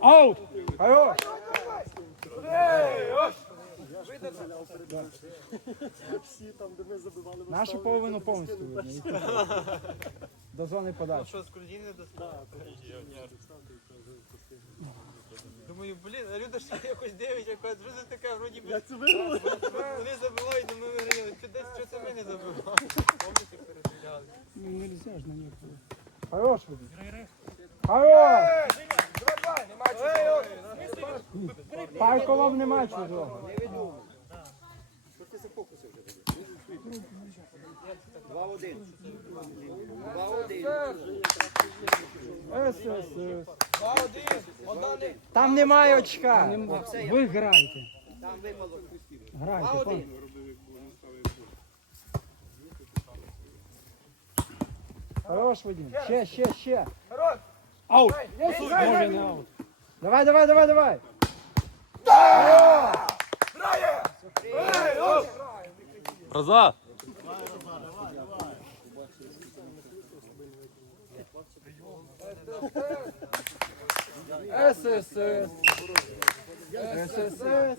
Аут! Хорош! Нашу половину повністю видно. До зони подачі. Що, з не достав? Думаю, блін, а люди ж якось дивлять, як кажуть, що це таке, вроді би. Вони забивають, але ми виграли. Чи десь що це ми не забивали? Помните, перестріляли. Ну, нельзя ж на некоторые. Хорош. Хорош! Парковом нема чужого. ССС. Там немає очка. Ви граєте. Грайте. пан. Хорош, Вадим. Ще, ще, ще. Аут. Може не аут. Давай, давай, давай, давай. Гроза! ССС. ССС.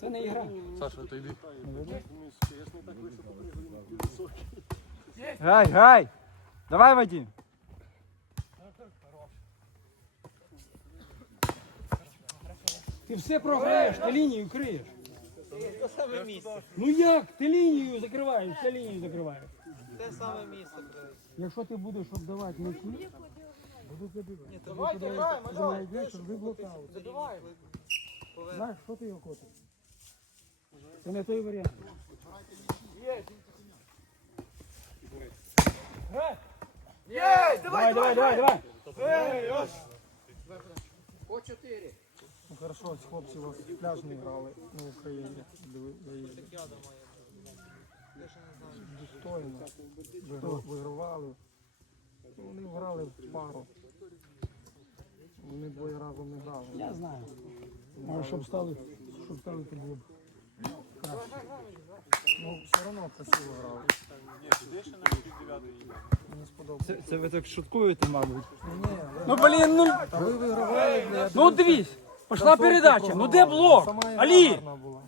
Це не ігра. Саша, то йди. Гай, гай. Давай, Вадим. Ти все програєш, ти лінію криєш. Те саме місце. Ну як? Ти лінію закриваєш, все лінію закриваєш. Те саме місце. блядь. Якщо ти будеш віддавати м'ячі, будуть забивати. Ні, то Тобі туди знайдеш, щоб ви блокали. повинен. Знаєш, що ти його котиш? Це не той варіант. Давай, давай, давай, давай. Ну, хорошо, ось хлопці у вас пляжні грали на Україні. Диви- виїзді. Достойно. Вигра- Вигравали. Ну, Вони грали в пару. Вони двоє разом не грали. Я знаю. Може, щоб стали, щоб стали ти було б. Ну, все одно красиво грали. Мені сподобалося. Це, це ви так шуткуєте, мабуть. Ні, Ну блін, ну, а ви вигравали, блядь. ну дивись. Пішла передача. Ну де блок? Сама Алі! гарна була.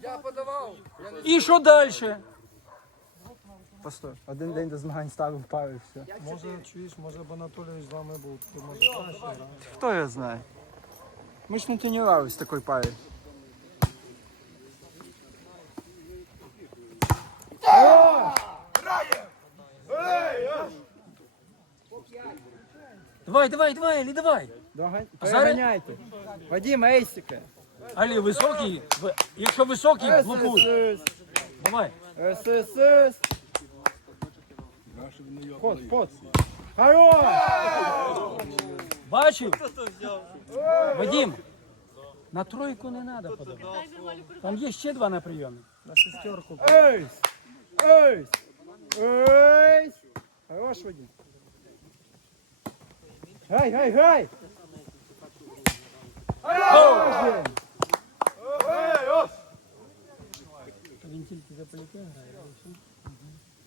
І що далі? Постой. Один день до змагань ставив пару і все. Може, чуєш, може б Анатолійович з вами був, то може краще. Хто його знає? Ми ж не тренувалися з такою парою. Давай, давай, давай, Алі, давай. Догань... Переганяйте. Вадим, ейсика. Алі, високий, в- якщо високий, блокуй. Давай. ССС. Ход, ход. Хорош! Бачив? Хто то взяв? Вадим, на тройку не треба подавати. Там є ще два на прийомі. На шестерку. Ейс! Ейс! Ейс! Хорош, Вадим. Гай, гай, гай! Хорош! То він тільки за поліке грає.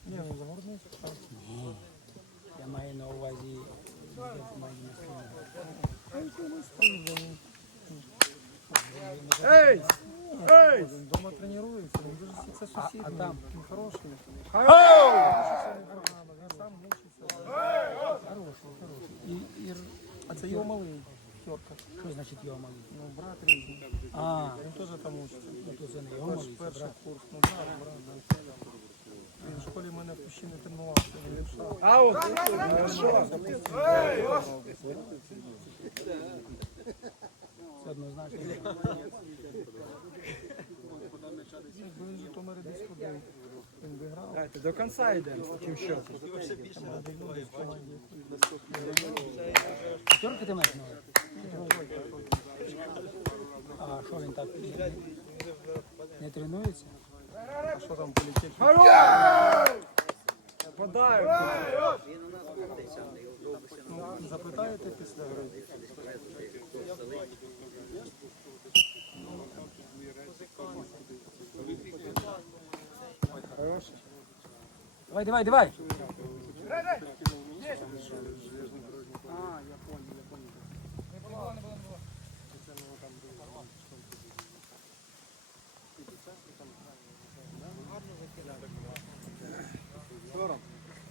Ні, ну загорнись. Я маю на увазі. на увазі. Ейс! Ейс! Він дуже це сусід. а там? Він хороший. Хорош! Сам мучиться. Хороший, хороший. А це його малий. Що значить його малий? Ну, брат різний. А, Він теж там учиться. ну то це не його малий, це перший курс, ну брат, брат, в школі мене ще не тренувався! Це однозначно. Житомирі десь ходив, він. До кінця йдемо з таким счетом. Ти маєш? А що він так? Не тренується? А що там полетить? Подають. Запитаєте після гри? Давай, давай, давай.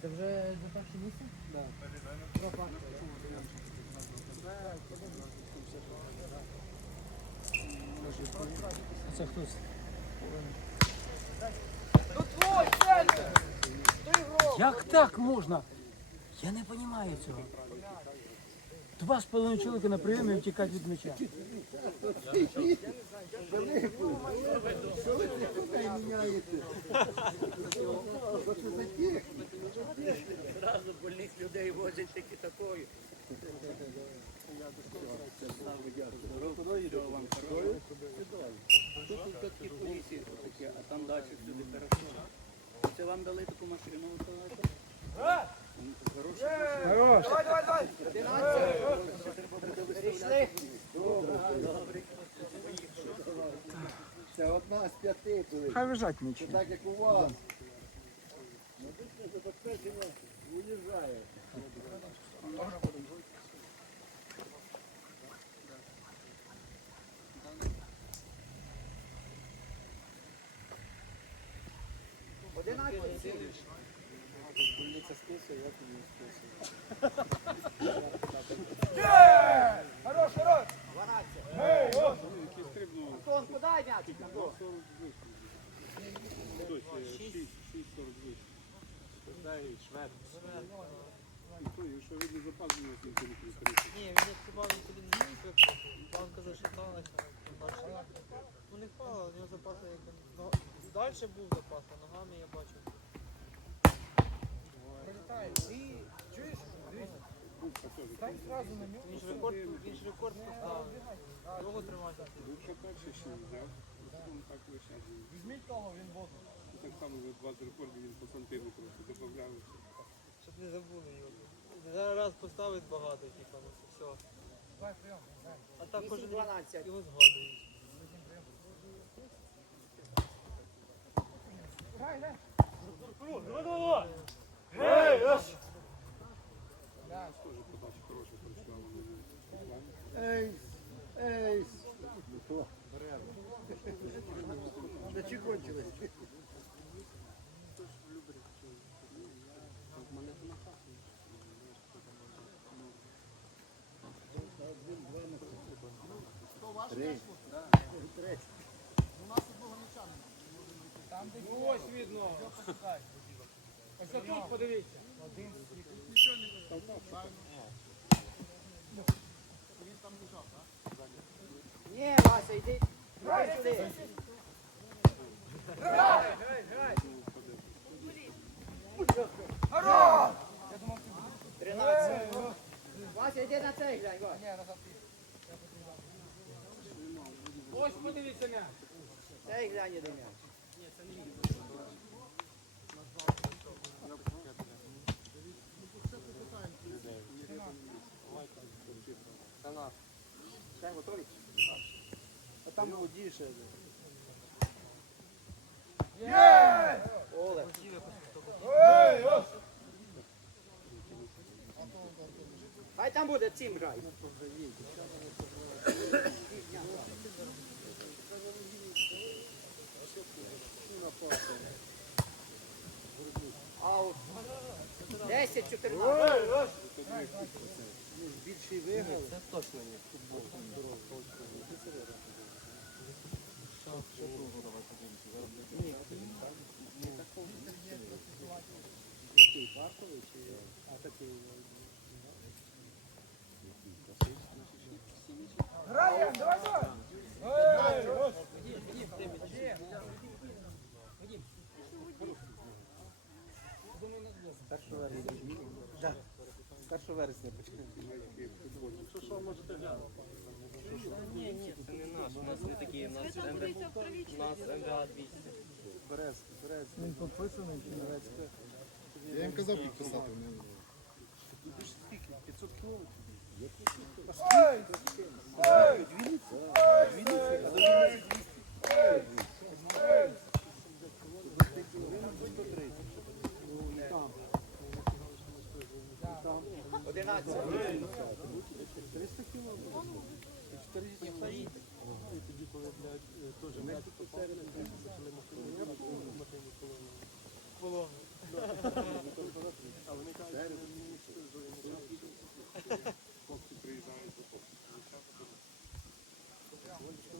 Це вже до перше місце? Це хтось. Як так можна? Я не розумію цього. Два з половиною чоловіка на прийомі і втікати від м'яча. Зразу больних людей возять такі такою. Тут такі поліції такі, а там далі люди хорошо. Це вам дали таку машину, Хорош. Це одна з п'яти були, Хай лежать м'ячі. так як у вас. Тут не забезпечено, уїжджає. Антон, подай м'яч. Хтось, 6, 40 вище. І то, якщо видно запас, він не перестає. Ні, він як хіба він не міг, банка зашаталася. Ну не впала, у запаси як далі був запас, а ногами я бачу. Він ж рекорд, він ж рекорд так. Візьміть того, він боком. Так само за два з рекордів він по сантиметру додавляв. Щоб не забули його. Зараз раз поставить багато, типа, ну все. А так кожен його згадують. Подача хороша пройшла. Ей, ей. Та чи кончились? Три. Три. Ось видно. Ось тут подивіться. Ні, Вася, йди. Грай сюди. Тринадцять. Вася, йди на цей глянь, Вася. Ось подивіться м'яч. Цей глянь, іди м'яч. А там водіше. Олег. Хай там буде цим грай. Аут. 10, 14. Більший виграв. Граємо, давай, давай. Вересня почнемо. Ні, ні, це не наш. У нас не такі, у нас МВА, у нас МВА 200. Він підписаний чи не? Я їм казав підписати. вони-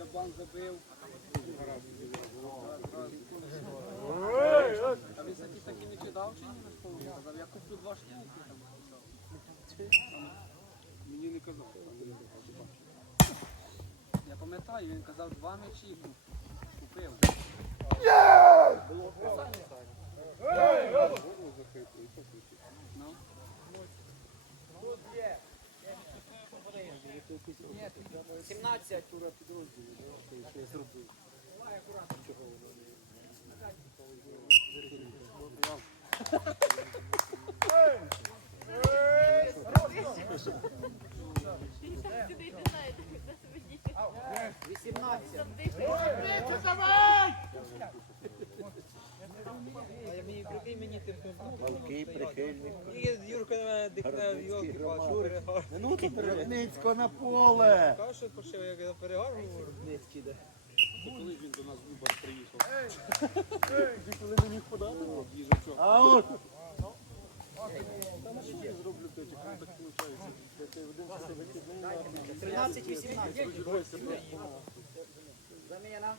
Чабан забив. А він такі такі не кидав чи ні на школу? Я куплю два штуки. Мені не казав. Я пам'ятаю, він казав два куп- купив. Голову захиплю, і що кричить? Ну. Ні, 17 тура підрозділів, що я зробив. Чого воно? 18. ти мені тим Палки, прихильник. І Юрка на мене дихне в йолки, бачу, Ну тут Рибницько на поле. Кажу, що пошив, як я перегар говорю. Рибницький, де. Коли він до нас в Убар приїхав? Ти коли не міг подати? А от! Та на що я зроблю печик? Ну так виходить. 13-18. Заміна.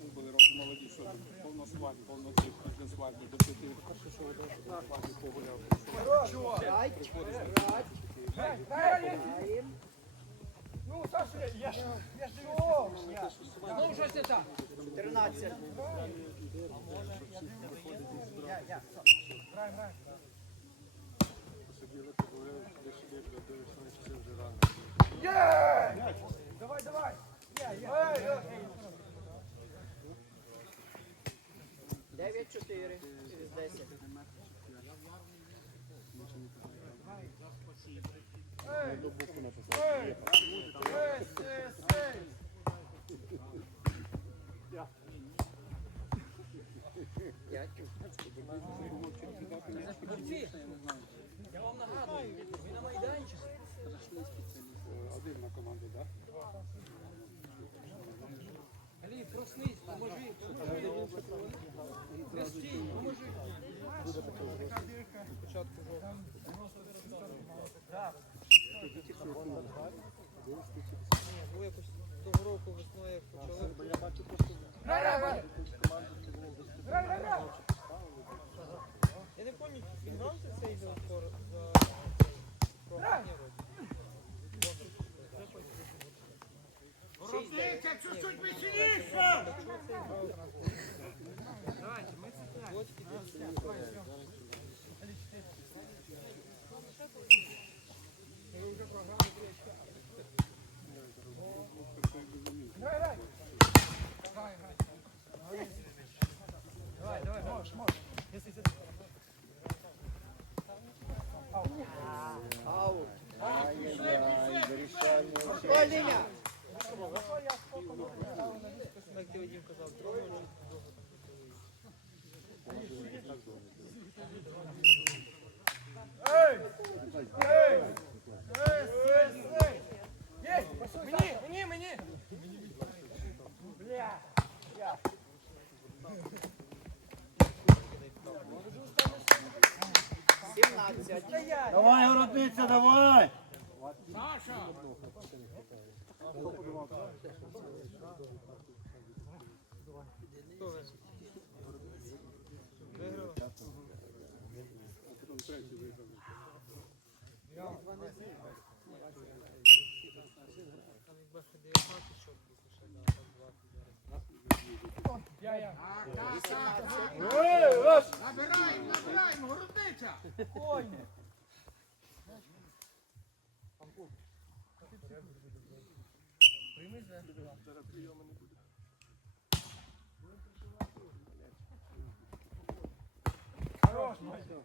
Ми були роки молоді, що повно свадьб, повно цих, після свадьби, до п'яти. Що свадьбі погуляв. Ну, Саша, я ж, я ж його. 14. Давай, давай. 9-4 через 10. Я вам нагадую. Один на команду, так? Алі, проснись, поможи. Простій, поможи. Ну, якось того року весною, почали. Я не пам'ятаю, він грав цей за про Робіть, чуть-чуть веселіше! Давайте, ми Давай, Набираємо, набираємо, городниця! Коні! Прийми зараз прийоми. Хорош, Майдан!